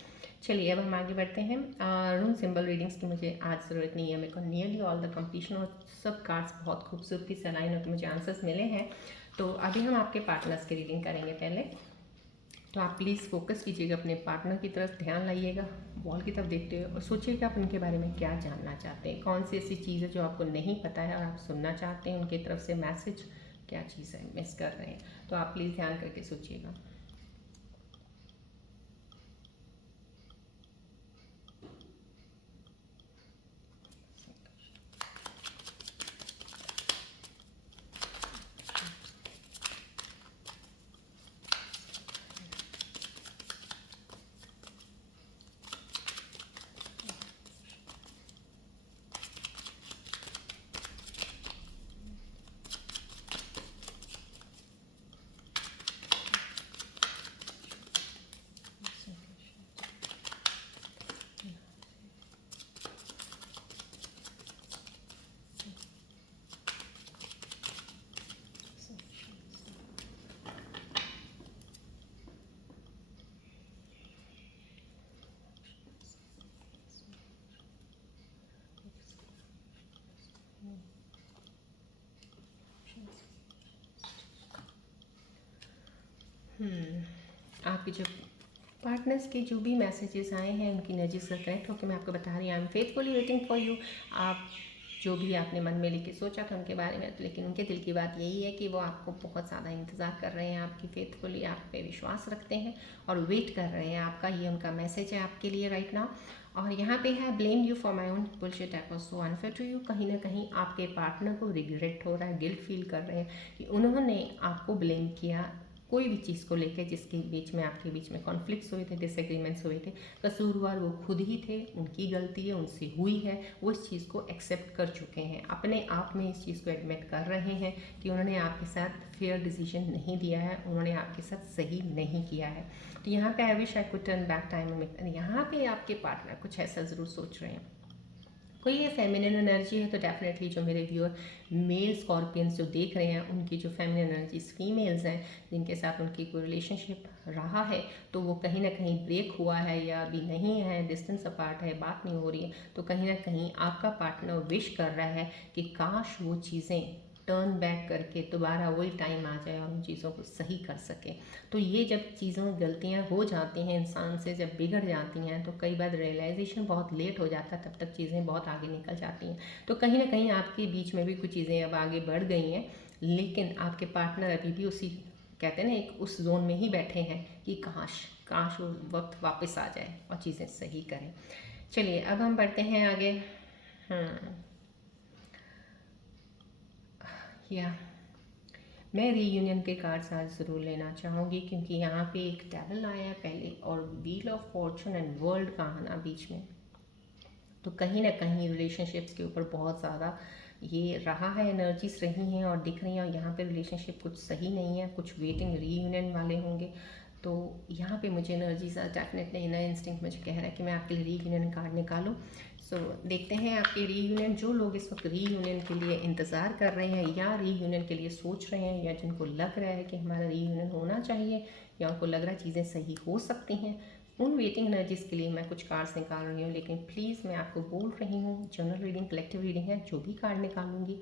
चलिए अब हम आगे बढ़ते हैं। रूम सिंबल रीडिंग्स की मुझे आज ज़रूरत नहीं है, मेरे को नियरली ऑल द कंप्लीशन और सब कार्ड्स बहुत खूबसूरती से अलाइन होकर मुझे आंसर्स मिले हैं। तो अभी हम आपके पार्टनर्स की रीडिंग करेंगे पहले। तो आप प्लीज़ फोकस कीजिएगा अपने पार्टनर की तरफ, ध्यान लाइएगा, वॉल की तरफ देखते हुए, और सोचिएगा आप उनके बारे में क्या जानना चाहते हैं, कौन सी ऐसी चीज़ है जो आपको नहीं पता है और आप सुनना चाहते हैं उनकी तरफ से मैसेज, क्या चीज़ है मिस कर रहे हैं। तो आप प्लीज़ ध्यान करके सोचिएगा। आपके जो पार्टनर्स के जो भी मैसेजेस आए हैं उनकी एनर्जी से कनेक्ट होकर मैं आपको बता रही हूँ, I am faithfully waiting for you. आप जो भी आपने मन में लेके सोचा था उनके बारे में, लेकिन उनके दिल की बात यही है कि वो आपको बहुत ज़्यादा इंतज़ार कर रहे हैं, आपकी फेथफुली आप पे विश्वास रखते हैं और वेट कर रहे हैं आपका, ये उनका मैसेज है आपके लिए राइट नाउ। और यहाँ पे है blame you for my own bullshit, I was so unfair to you. कहीं ना कहीं आपके पार्टनर को रिग्रेट हो रहा है, गिल्ट फील कर रहे हैं कि उन्होंने आपको ब्लेम किया कोई भी चीज़ को लेकर जिसके बीच में आपके बीच में कॉन्फ्लिक्ट्स हुए थे, डिसएग्रीमेंट्स हुए थे, कसूरवार वो खुद ही थे, उनकी गलती है, उनसे हुई है, वो इस चीज़ को एक्सेप्ट कर चुके हैं, अपने आप में इस चीज़ को एडमिट कर रहे हैं कि उन्होंने आपके साथ फेयर डिसीजन नहीं दिया है, उन्होंने आपके साथ सही नहीं किया है। तो यहाँ पे I wish I could turn back time में, यहाँ पे आपके पार्टनर कुछ ऐसा ज़रूर सोच रहे हैं। कोई ये फेमिनिन एनर्जी है तो डेफिनेटली जो मेरे व्यूअर मेल स्कॉर्पियंस जो देख रहे हैं, उनकी जो फेमिनिन एनर्जीज फीमेल्स हैं जिनके साथ उनकी कोई रिलेशनशिप रहा है तो वो कहीं ना कहीं ब्रेक हुआ है या अभी नहीं है, डिस्टेंस अपार्ट है, बात नहीं हो रही है, तो कहीं ना कहीं आपका पार्टनर विश कर रहा है कि काश वो चीज़ें टर्न बैक करके दोबारा वही टाइम आ जाए और उन चीज़ों को सही कर सके। तो ये जब चीज़ों गलतियाँ हो जाती हैं इंसान से, जब बिगड़ जाती हैं, तो कई बार रियलाइजेशन बहुत लेट हो जाता है, तब तक चीज़ें बहुत आगे निकल जाती हैं। तो कहीं ना कहीं आपके बीच में भी कुछ चीज़ें अब आगे बढ़ गई हैं, लेकिन आपके पार्टनर अभी भी उसी, कहते हैं ना, एक उस जोन में ही बैठे हैं कि काश काश वो वक्त वापस आ जाए और चीज़ें सही करें। चलिए अब हम बढ़ते हैं आगे। या मैं रीयूनियन के कार्ड्स आज ज़रूर लेना चाहूँगी क्योंकि यहाँ पे एक डेविल आया है पहले और wheel of Fortune and world का आना बीच में, तो कहीं ना कहीं रिलेशनशिप्स के ऊपर बहुत ज़्यादा ये रहा है, एनर्जीज रही हैं और दिख रही हैं, और यहाँ पे रिलेशनशिप कुछ सही नहीं है, कुछ वेटिंग रीयूनियन वाले होंगे। तो यहाँ पे मुझे एनर्जीज डेफिनेटली इनर इंस्टिंक्ट मुझे कह रहा है कि मैं आपके लिए रीयूनियन कार्ड निकालूँ। सो देखते हैं आपके रीयूनियन, जो लोग इस वक्त रीयूनियन के लिए इंतज़ार कर रहे हैं या रीयूनियन के लिए सोच रहे हैं या जिनको लग रहा है कि हमारा रीयूनियन होना चाहिए या उनको लग रहा है चीज़ें सही हो सकती हैं, उन वेटिंग एनर्जीज़ के लिए मैं कुछ कार्ड्स निकाल रही हूँ। लेकिन प्लीज़ मैं आपको बोल रही हूँ, जनरल रीडिंग, कलेक्टिव रीडिंग है, जो भी कार्ड निकालूंगी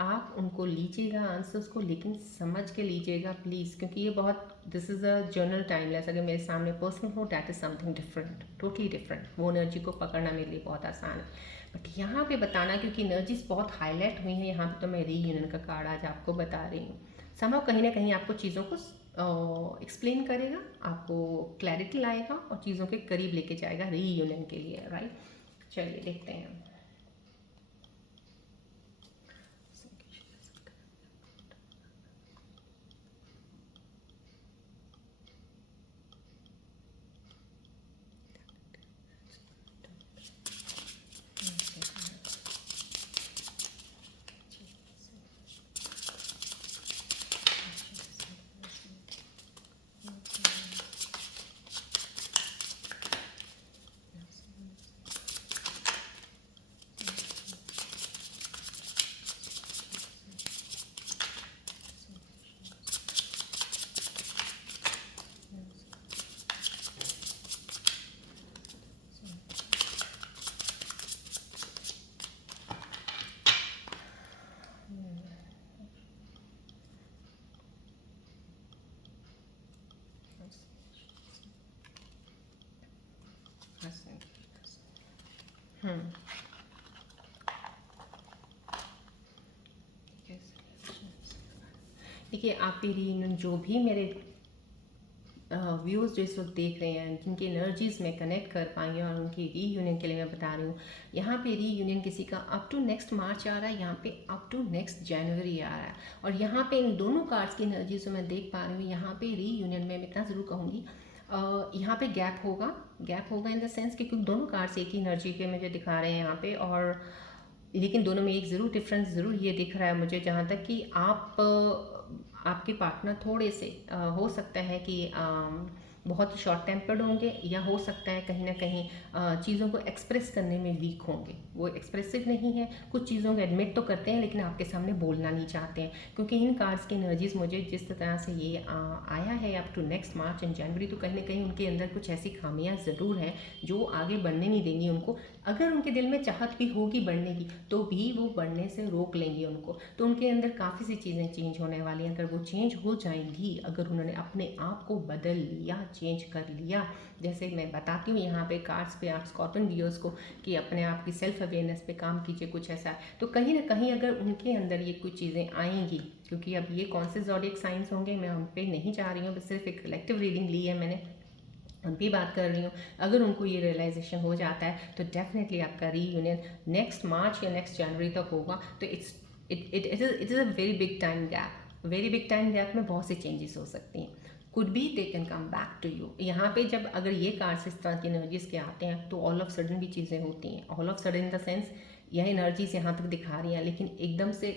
आप उनको लीजिएगा आंसर्स को, लेकिन समझ के लीजिएगा प्लीज़, क्योंकि ये बहुत, this is a journal timeless. अगर मेरे सामने पर्सन हो that is something different, totally different, वो एनर्जी को पकड़ना मेरे लिए बहुत आसान है। बट यहाँ पे बताना, क्योंकि एनर्जीज बहुत हाईलाइट हुई हैं यहाँ पे, तो मैं रीयूनियन का कार्ड आज आपको बता रही हूँ। समझो कहीं ना कहीं आपको चीज़ों को एक्सप्लेन करेगा, आपको क्लैरिटी लाएगा और चीज़ों के करीब लेके जाएगा रीयूनियन के लिए, राइट। चलिए देखते हैं। देखिए आपके रीयूनियन, जो भी मेरे व्यूज़ जो इस वक्त देख रहे हैं, जिनकी एनर्जीज़ में कनेक्ट कर पाएंगे और उनकी रीयूनियन के लिए मैं बता रही हूँ। यहाँ पे रीयूनियन किसी का अप टू नेक्स्ट मार्च आ रहा है, यहाँ पे अप टू नेक्स्ट जनवरी आ रहा है, और यहाँ पे इन दोनों कार्ड्स की एनर्जीज मैं देख पा रही हूँ। यहाँ पे रीयूनियन में इतना ज़रूर कहूँगी, यहाँ पे गैप होगा इन द सेंस कि क्योंकि दोनों कार्ड्स एक ही एनर्जी के मुझे दिखा रहे हैं यहाँ पे, और लेकिन दोनों में एक ज़रूर डिफरेंस ज़रूर ये दिख रहा है मुझे, जहाँ तक कि आपके पार्टनर थोड़े से हो सकता है कि बहुत ही शॉर्ट टेम्पर्ड होंगे, या हो सकता है कहीं ना कहीं चीज़ों को एक्सप्रेस करने में वीक होंगे। वो एक्सप्रेसिव नहीं है, कुछ चीज़ों को एडमिट तो करते हैं लेकिन आपके सामने बोलना नहीं चाहते हैं, क्योंकि इन कार्ड्स की एनर्जीज मुझे जिस तरह से ये आया है up to next March and January, तो कहीं ना कहीं उनके अंदर कुछ ऐसी खामियां ज़रूर हैं जो आगे बढ़ने नहीं देंगी उनको। अगर उनके दिल में चाहत भी होगी बढ़ने की, तो भी वो बढ़ने से रोक लेंगी उनको। तो उनके अंदर काफ़ी सी चीज़ें चेंज होने वाली हैं। अगर वो चेंज हो जाएंगी, अगर उन्होंने अपने आप को बदल लिया, चेंज कर लिया, जैसे मैं बताती हूँ यहाँ पे कार्ड्स पे आप स्कॉर्पियन व्यूअर्स को कि अपने आप की सेल्फ अवेयरनेस पे काम कीजिए, कुछ ऐसा। तो कहीं ना कहीं अगर उनके अंदर ये कुछ चीज़ें आएंगी, क्योंकि अब ये कौन से ज़ोडिएक साइंस होंगे मैं उन पर नहीं जा रही हूँ, बस सिर्फ एक कलेक्टिव रीडिंग ली है मैंने, उन भी बात कर रही हूँ। अगर उनको ये रियलाइजेशन हो जाता है तो डेफिनेटली आपका रीयूनियन नेक्स्ट मार्च या नेक्स्ट जनवरी तक होगा। तो it is a very big time gap, very big time gap में बहुत सी चेंजेस हो सकती हैं। Could be they can come back to you. यहाँ पे जब अगर ये कार्ड्स इस तरह की एनर्जीज के आते हैं तो ऑल ऑफ सडन भी चीज़ें होती हैं। All of sudden in the sense यह एनर्जीज यहाँ तक दिखा रही हैं, लेकिन एकदम से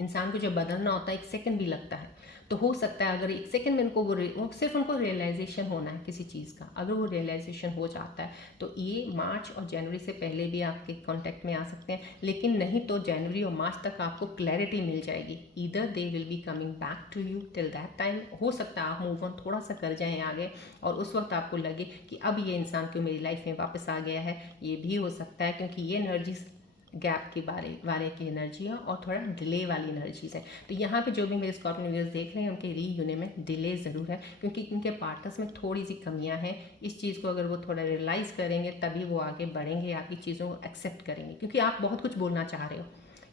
इंसान को जब बदलना होता है 1 सेकंड भी लगता है। तो हो सकता है अगर 1 सेकंड में उनको वो सिर्फ उनको रियलाइजेशन होना है किसी चीज़ का, अगर वो रियलाइजेशन हो जाता है तो ये मार्च और जनवरी से पहले भी आपके कांटेक्ट में आ सकते हैं। लेकिन नहीं तो जनवरी और मार्च तक आपको क्लैरिटी मिल जाएगी। Either they will be coming back to you, till that time हो सकता है आप मूव ऑन थोड़ा सा कर जाएं आगे, और उस वक्त आपको लगे कि अब ये इंसान क्यों मेरी लाइफ में वापस आ गया है। ये भी हो सकता है क्योंकि ये एनर्जीज गैप के बारे की एनर्जी है और थोड़ा डिले वाली एनर्जीज है। तो यहाँ पे जो भी मेरे स्कॉर्पियो व्यूअर्स देख रहे हैं उनके रीयूनियन में डिले ज़रूर है, क्योंकि उनके पार्टनर्स में थोड़ी सी कमियां हैं। इस चीज़ को अगर वो थोड़ा रियलाइज़ करेंगे तभी वो आगे बढ़ेंगे, आपकी चीज़ों को एक्सेप्ट करेंगे, क्योंकि आप बहुत कुछ बोलना चाह रहे हो।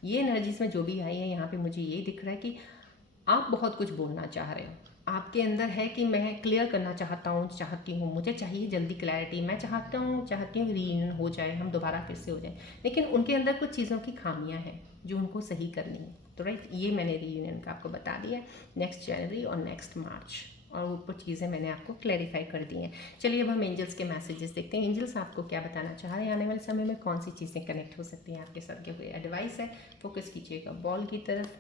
ये एनर्जीज में जो भी आई है यहाँ पे मुझे ये दिख रहा है कि आप बहुत कुछ बोलना चाह रहे हो। आपके अंदर है कि मैं क्लियर करना चाहती हूँ, मुझे चाहिए जल्दी क्लैरिटी, मैं चाहती हूँ रीयूनियन हो जाए, हम दोबारा फिर से हो जाए। लेकिन उनके अंदर कुछ चीज़ों की खामियां हैं जो उनको सही करनी है। तो राइट, ये मैंने रीयूनियन का आपको बता दिया, नेक्स्ट जनवरी और नेक्स्ट मार्च, और ऊपर चीज़ें मैंने आपको क्लैरिफाई कर दी हैं। चलिए अब हम एंजल्स के मैसेजेस देखते हैं। एंजल्स आपको क्या बताना चाह रहे हैं, आने वाले समय में कौन सी चीज़ें कनेक्ट हो सकती हैं आपके साथ, क्या कोई एडवाइस है। फोकस कीजिएगा बॉल की तरफ।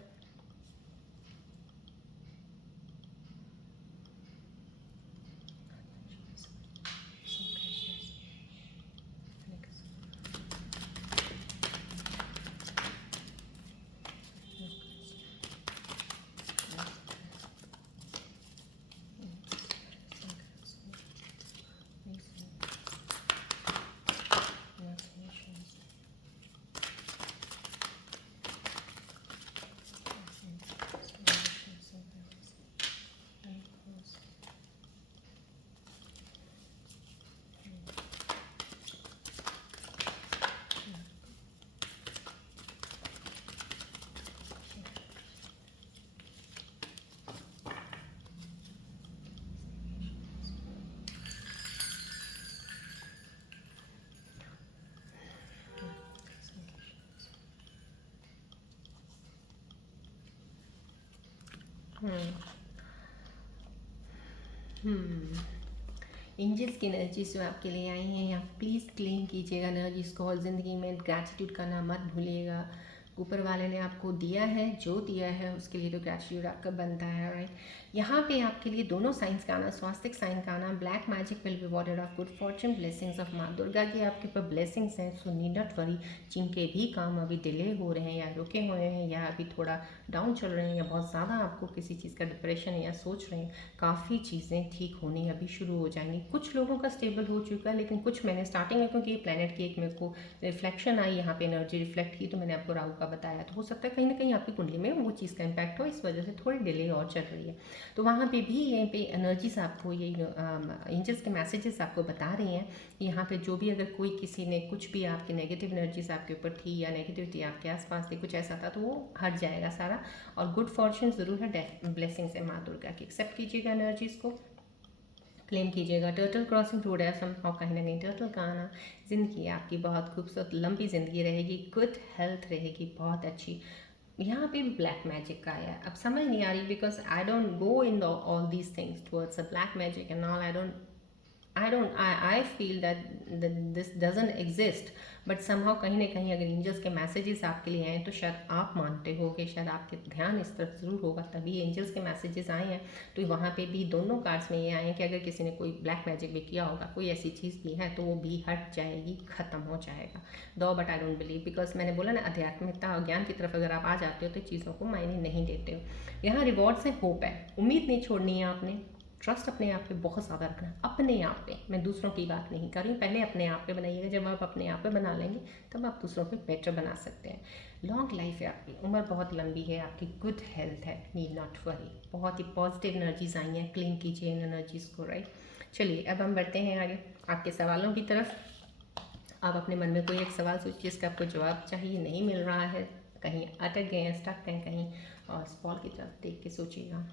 एंजल्स की एनर्जीज जो आपके लिए आई हैं, यहाँ प्लीज़ क्लीन कीजिएगा एनर्जीज को, और ज़िंदगी में ग्रैटिट्यूड करना मत भूलिएगा। ऊपर वाले ने आपको दिया है, जो दिया है उसके लिए तो ग्रैटिट्यूड आपका बनता है, राइट। यहाँ पे आपके लिए दोनों साइंस का आना, स्वास्तिक साइन का आना, black magic will be voted of good Fortune, blessings of माँ दुर्गा की आपके ऊपर ब्लेसिंग्स हैं। सो नीड नॉट वरी, जिनके भी काम अभी डिले हो रहे हैं या रुके हुए हैं या अभी थोड़ा डाउन चल रहे हैं या बहुत ज़्यादा आपको किसी चीज़ का डिप्रेशन या सोच रहे हैं, काफ़ी चीज़ें ठीक होनी अभी शुरू हो जाएंगी। कुछ लोगों का स्टेबल हो चुका है, लेकिन कुछ मैंने स्टार्टिंग में, क्योंकि प्लैनेट की एक मेरे को रिफ्लेक्शन आई यहाँ पे, एनर्जी रिफ्लेक्ट की, तो मैंने आपको राहु का बताया। तो हो सकता है कहीं ना कहीं आपकी कुंडली में वो चीज़ का इम्पैक्ट हो, इस वजह से थोड़ी डिले और चल रही है। तो वहाँ पे भी यहीं पे एनर्जीज आपको, ये एंजल्स के मैसेजेस आपको बता रही हैं यहाँ पे, जो भी अगर कोई किसी ने कुछ भी आपकी नेगेटिव एनर्जीज आपके ऊपर थी या नेगेटिविटी आपके आसपास थी, कुछ ऐसा था, तो वो हट जाएगा सारा, और गुड फॉर्चून ज़रूर है, ब्लेसिंग्स है माँ दुर्गा की। एक्सेप्ट कीजिएगा एनर्जीज को, क्लेम कीजिएगा। टर्टल क्रॉसिंग रोड है समहाउ, कहीं ना कहीं टर्टल का आना, ज़िंदगी आपकी बहुत खूबसूरत लंबी ज़िंदगी रहेगी, गुड हेल्थ रहेगी, बहुत अच्छी। यहाँ पे भी ब्लैक मैजिक का आया, अब समझ नहीं आ रही, because I don't go in all these things towards a black magic and all. I feel that this doesn't exist, but somehow कहीं ना कहीं अगर एंजल्स के मैसेजेस आपके लिए आए तो शायद आप मानते हो कि शायद आपके ध्यान इस तरफ ज़रूर होगा, तभी एंजल्स के मैसेजेस आए हैं। तो वहाँ पे भी दोनों कार्ड्स में ये आए हैं कि अगर किसी ने कोई ब्लैक मैजिक भी किया होगा, कोई ऐसी चीज़ भी है, तो वो भी हट जाएगी, ख़त्म हो जाएगा। दो but I don't believe, because मैंने बोला ना, आध्यात्मिकता और ज्ञान की तरफ अगर आप आ जाते हो तो चीज़ों को मायने नहीं देते हो। यहाँ रिवॉर्ड से होप है, उम्मीद नहीं छोड़नी है आपने, ट्रस्ट अपने आप पे बहुत ज़्यादा रखना, अपने आप पे। मैं दूसरों की बात नहीं कर रही हूँ, पहले अपने आप पे बनाइएगा। जब आप अपने आप पे बना लेंगे तब आप दूसरों पे बेटर बना सकते हैं। लॉन्ग लाइफ है आपकी, उम्र बहुत लंबी है आपकी, गुड हेल्थ है, नीड नॉट वरी। बहुत ही पॉजिटिव एनर्जीज आई हैं, क्लीन कीजिए इन एनर्जीज़ को, राइट। चलिए अब हम बढ़ते हैं आगे आपके सवालों की तरफ। आप अपने मन में कोई एक सवाल सोचिए जिसका आपको जवाब चाहिए, नहीं मिल रहा है, कहीं अटक गए हैं, स्टक हैं कहीं, और स्पॉल की तरफ देख के सोचिएगा।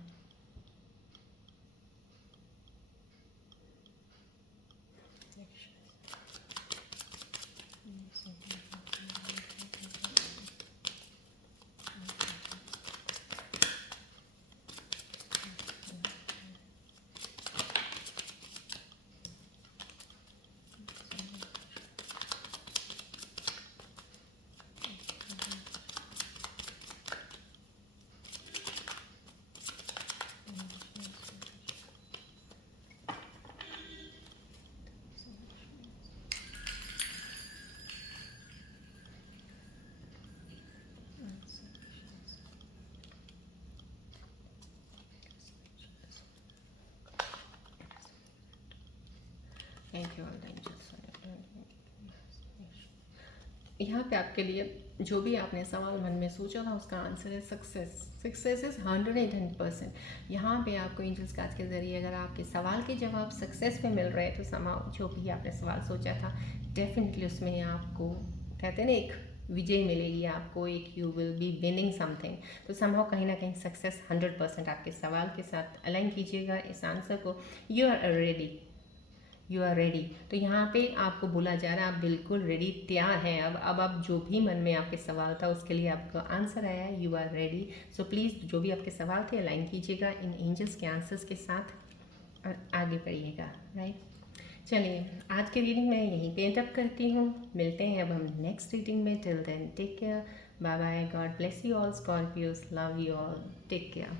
Thank you all the angels. यहाँ पे आपके लिए जो भी आपने सवाल मन में सोचा था उसका आंसर है सक्सेस। Success is 110%। यहाँ पे आपको एंजल्स कार्ड्स के ज़रिए अगर आपके सवाल के जवाब सक्सेस पे मिल रहे हैं तो समाओ जो भी आपने सवाल सोचा था डेफिनेटली उसमें आपको कहते हैं ना एक विजय मिलेगी आपको, एक you will be winning something. तो समहाउ कहीं ना कहीं सक्सेस 100% आपके सवाल के साथ अलाइन कीजिएगा इस आंसर को। You are ready, you are ready. तो यहाँ पे आपको बोला जा रहा है आप बिल्कुल रेडी, तैयार हैं। अब आप जो भी मन में आपके सवाल था उसके लिए आपका आंसर आया है, you are ready. So please जो भी आपके सवाल थे अलाइन कीजिएगा इन एंजल्स के आंसर्स के साथ और आगे बढ़िएगा, राइट। चलिए आज की रीडिंग मैं यहीं पे एंड अप करती हूँ। मिलते हैं अब हम नेक्स्ट रीडिंग में। Till then take care, bye bye, God bless you all Scorpios, love you all, take care.